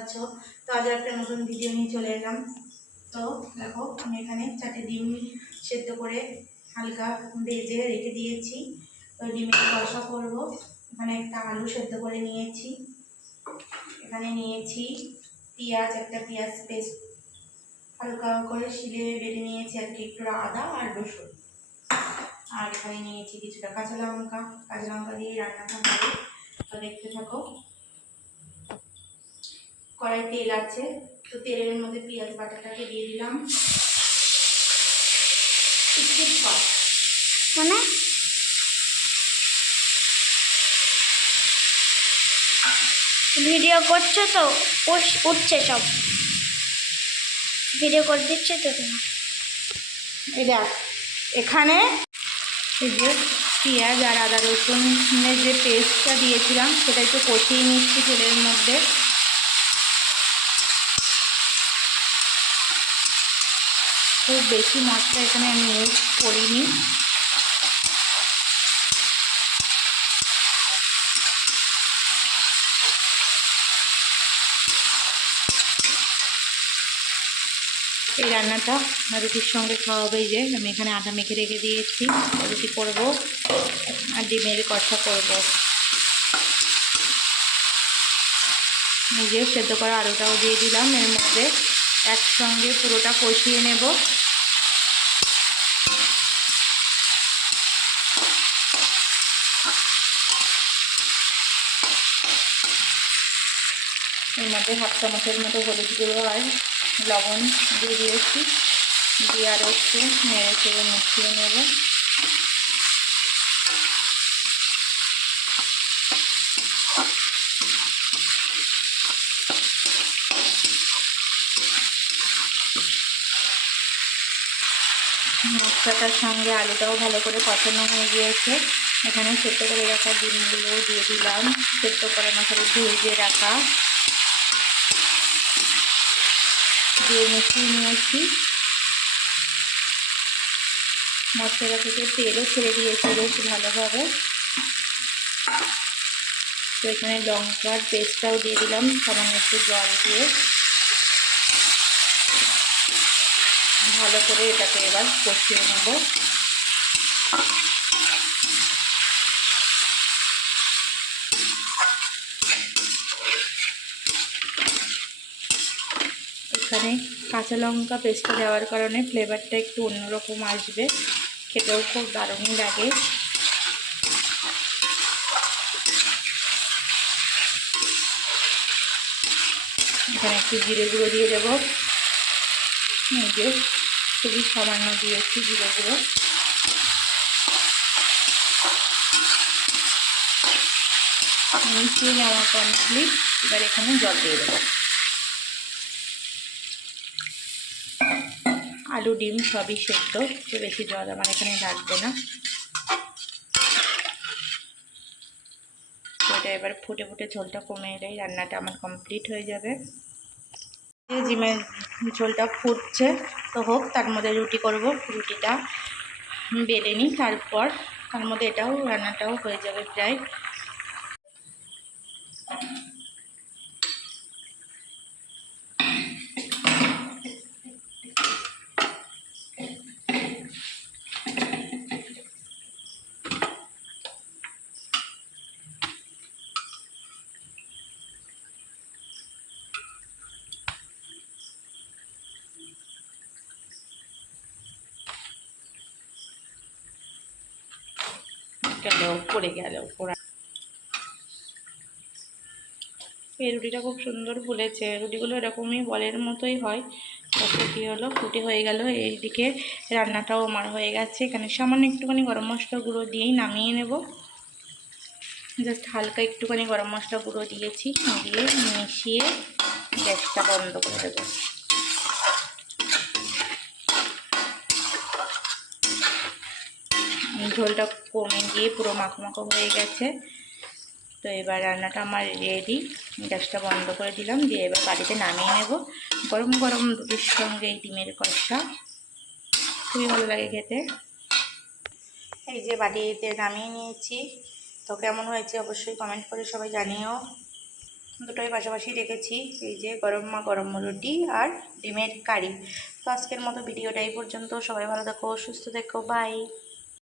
আছো? তো আজ একটা নতুন ভিডিও নিয়ে চলে এলাম। তো দেখো আমি এখানে 4টে ডিম সেদ্ধ করে হালকা ভেজে রেখে দিয়েছি। তো ডিমের কষা করব। এখানে একটা আলু সেদ্ধ করে নিয়েছি, এখানে নিয়েছি পেঁয়াজ, একটা পেঁয়াজ পেস্ট হালকা করে শিলে বেটে নিয়েছি, আর কি একটু আদা আর রসুন, আর এখানে নিয়েছি কিছুটা কাঁচা লঙ্কা দিয়ে রান্নাটা হবে। তো দেখতে থাকো। কড়াই তেল আছে, তো তেলের মধ্যে পেঁয়াজ বাটাটাকে দিয়ে দিলাম। মানে ভিডিও করছো তো উঠছে, সব ভিডিও করে দিচ্ছে তো তুমি। এই দেখ এখানে এই যে পেঁয়াজ আর আদা রসুনের যে পেস্টটা দিয়েছিলাম সেটা একটু কষিয়ে নিচ্ছি তেলের মধ্যে। খুব বেশি মশলা এখানে আমি ইউজ করিনি। এই রান্নাটা রুটির সঙ্গে খাওয়া হবে। যে আমি এখানে আটা মেখে রেখে দিয়েছি, রুটি করব আর ডিমের কষা করব। নিজে সেদ্ধ করা আলুটাও দিয়ে দিলাম এর মধ্যে, একসঙ্গে পুরোটা কষিয়ে নেব। এর মধ্যে 1/2 চামচের মতো হলুদ গুঁড়ো আর লবণ দিয়ে দিয়েছি, দিয়ে আরও একটু নেড়ে চেড়ে মিশিয়ে নেব। মশলাটার সঙ্গে আলুটাও ভালো করে কষানো হয়ে গিয়েছে। এখানে সেদ্ধ করে রাখা ডিমগুলো দিয়ে দিলাম, সেদ্ধ করা মশলা ভেজে রাখা দিয়ে মিশিয়ে নিয়েছি। মশলা থেকে তেলও ছেড়ে দিয়েছে বেশ ভালোভাবে। তো এখানে লঙ্কার পেস্টটাও দিয়ে দিলাম সামান্য একটু জল দিয়ে। ভালো করে এটাকে এবার কষিয়ে নেব। এখানে কাঁচা লঙ্কা পেস্টটা দেওয়ার কারণে ফ্লেভারটা একটু অন্যরকম আসবে, খেতেও খুব দারুণ লাগে। এখানে একটু জিরে গুঁড়ো দিয়ে দেবো, যে খুবই সামান্য দিয়েছি জিরে গুঁড়ো। মিশিয়ে নেওয়া কমপ্লিট। এবার এখানে জল দিয়ে দেবো। আলু ডিম সবই সেদ্ধ, তো বেশি জল আমার এখানে লাগবে না। তো এটা এবার ফুটে ফুটে ঝোলটা কমে এলেই রান্নাটা আমার কমপ্লিট হয়ে যাবে। ডিমের ঝোলটা ফুটছে, তো হোক, তার মধ্যে রুটি করব। রুটিটা বেলে নিই, তারপর তার মধ্যে এটাও রান্নাটাও হয়ে যাবে প্রায়। গেল পড়ে গেল পোড়া। এই রুটিটা খুব সুন্দর ফুলেছে। রুটিগুলো এরকমই বলের মতোই হয়। তারপর কী হলো, রুটি হয়ে গেল। এইদিকে রান্নাটাও আমার হয়ে গেছে। এখানে সামান্য একটুখানি গরম মশলা গুঁড়ো দিয়েই নামিয়ে নেব। জাস্ট হালকা একটুখানি গরম মশলা গুঁড়ো দিয়েছি, দিয়ে মিশিয়ে গ্যাসটা বন্ধ করে দেবো। ঝোলটা কমে গিয়ে পুরো মাখো মাখো হয়ে গেছে। তো এবার রান্নাটা আমার রেডি। গ্যাসটা বন্ধ করে দিলাম, দিয়ে এবার বাড়িতে নামিয়ে নেব। গরম গরম রুটির সঙ্গে এই ডিমের কষা খুবই ভালো লাগে খেতে। এই যে বাড়িতে নামিয়ে নিয়েছি। তো কেমন হয়েছে অবশ্যই কমেন্ট করে সবাই জানিও। দুটোই পাশাপাশি রেখেছি। এই যে গরম গরম রুটি আর ডিমের কারি। তো আজকের মতো ভিডিওটা এই পর্যন্ত। সবাই ভালো থেকো, সুস্থ থেকো, বাই।